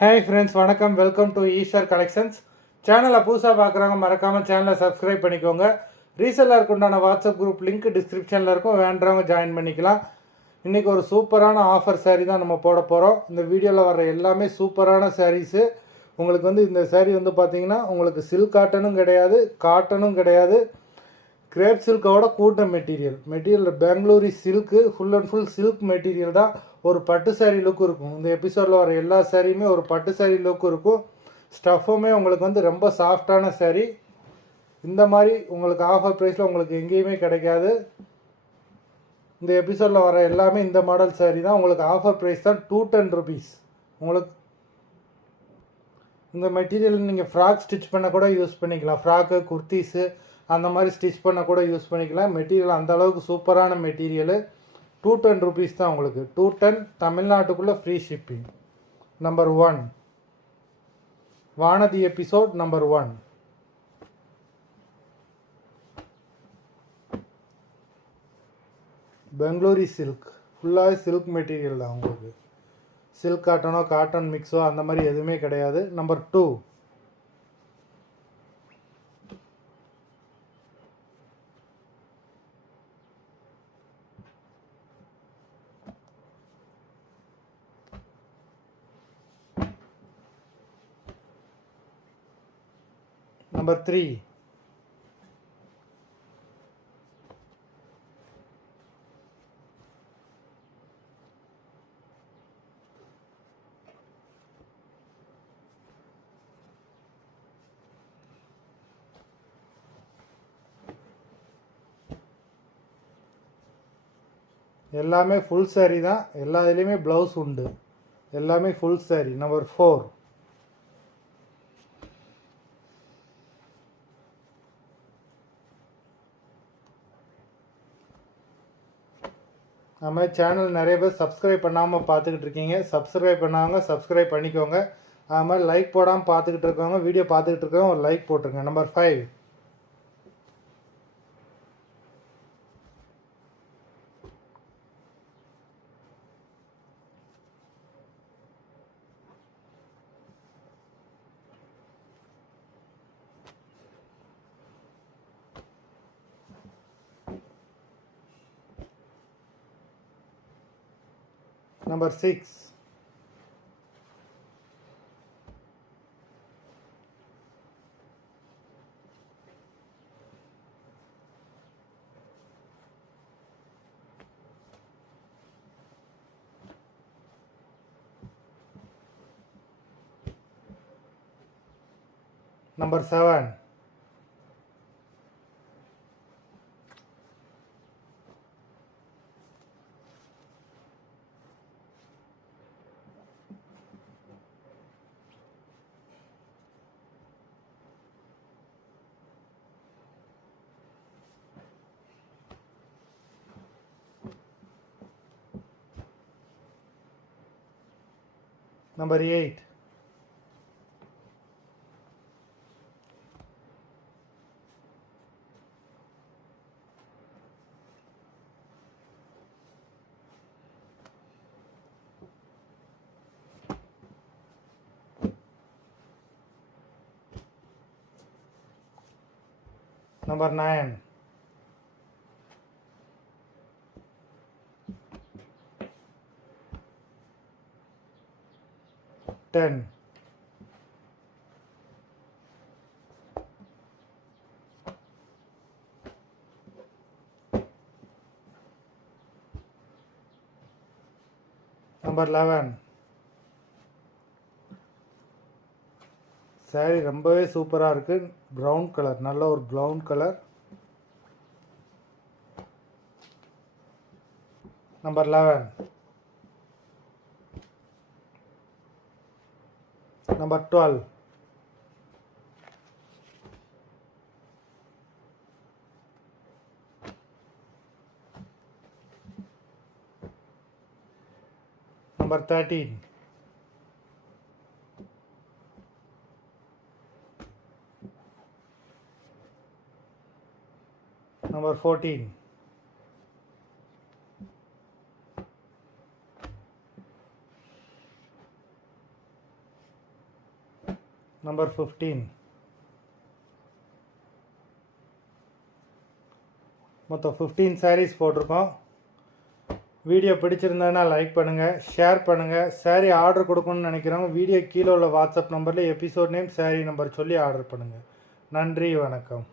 Hi friends, வணக்கம். Welcome to Eswar collections. சேனலை புதுசாக பார்க்குறவங்க மறக்காமல் சேனலை சப்ஸ்கிரைப் பண்ணிக்கோங்க. ரீசெல்லருக்கு உண்டான வாட்ஸ்அப் குரூப் லிங்க் டிஸ்கிரிப்ஷனில் இருக்கும், வேண்டவங்க ஜாயின் பண்ணிக்கலாம். இன்றைக்கி ஒரு சூப்பரான ஆஃபர் சாரீ தான் நம்ம போட போகிறோம். இந்த வீடியோவில் வர எல்லாமே சூப்பரான சாரீஸு. உங்களுக்கு இந்த சாரீ பார்த்தீங்கன்னா உங்களுக்கு சில்க் காட்டனும் கிடையாது, காட்டனும் கிடையாது, கிரேப் சில்கோட கூட்ட மெட்டீரியல் பெங்களூரி silk, full and full silk material தான். ஒரு பட்டு சாரீ லுக் இருக்கும். இந்த எபிசோடில் வர எல்லா சாரியுமே ஒரு பட்டு சாரீ லுக் இருக்கும். ஸ்டஃப்புமே உங்களுக்கு ரொம்ப சாஃப்டான சாரீ. இந்த மாதிரி உங்களுக்கு ஆஃபர் ப்ரைஸில் உங்களுக்கு எங்கேயுமே கிடைக்காது. இந்த எபிசோடில் வர எல்லாமே இந்த மாடல் சாரீ தான். உங்களுக்கு ஆஃபர் ப்ரைஸ் தான் 210 rupees. உங்களுக்கு இந்த மெட்டீரியல் நீங்கள் ஃப்ராக் ஸ்டிச் பண்ண கூட யூஸ் பண்ணிக்கலாம். ஃப்ராக்கு, குர்த்தீஸு அந்த மாதிரி ஸ்டிச் பண்ண கூட யூஸ் பண்ணிக்கலாம். மெட்டீரியல் அந்தளவுக்கு சூப்பரான மெட்டீரியலு. 210 rupees தான் உங்களுக்கு. 210, தமிழ்நாட்டுக்குள்ளே free shipping. Number 1 Vanathi episode number 1. பெங்களூரி சில்க், ஃபுல்லாகவே சில்க் மெட்டீரியல் தான் உங்களுக்கு. சில்க் காட்டனோ காட்டன் மிக்ஸோ அந்த மாதிரி எதுவுமே கிடையாது. நம்பர் 2 நம்பர் 3 எல்லாமே ஃபுல் சாரீ தான். எல்லா இதுலேயுமே ப்ளவுஸ் உண்டு. எல்லாமே ஃபுல் சாரீ. நம்பர் 4 நம்ம சேனல் நிறைய பேர் சப்ஸ்கிரைப் பண்ணாமல் பார்த்துக்கிட்டு இருக்கீங்க. சப்ஸ்கிரைப் பண்ணாங்க, சப்ஸ்கிரைப் பண்ணிக்கோங்க. அது மாதிரி லைக் போடாமல் பார்த்துக்கிட்டு இருக்கவங்க, வீடியோ பார்த்துக்கிட்டு இருக்கவங்க ஒரு லைக் போட்டுருங்க. நம்பர் 5 நம்பர் 6 நம்பர் 7 நம்பர் 8 நம்பர் 9 10 நம்பர் 11 சாரீ ரொம்பவே சூப்பராக இருக்குது. ப்ரௌன் கலர், நல்ல ஒரு ப்ரௌன் கலர். நம்பர் 11 நம்பர் 12 நம்பர் 13 Number 14. நம்பர் 15. மொத்தம் 15 sarees போட்டிருக்கோம். வீடியோ பிடிச்சிருந்ததுன்னா லைக் பண்ணுங்கள், ஷேர் பண்ணுங்கள். saree ஆர்டர் கொடுக்கணும்னு நினைக்கிறவங்க வீடியோ கீழே உள்ள வாட்ஸ்அப் நம்பரில் எபிசோட் நேம், saree நம்பர் சொல்லி ஆர்டர் பண்ணுங்கள். நன்றி, வணக்கம்.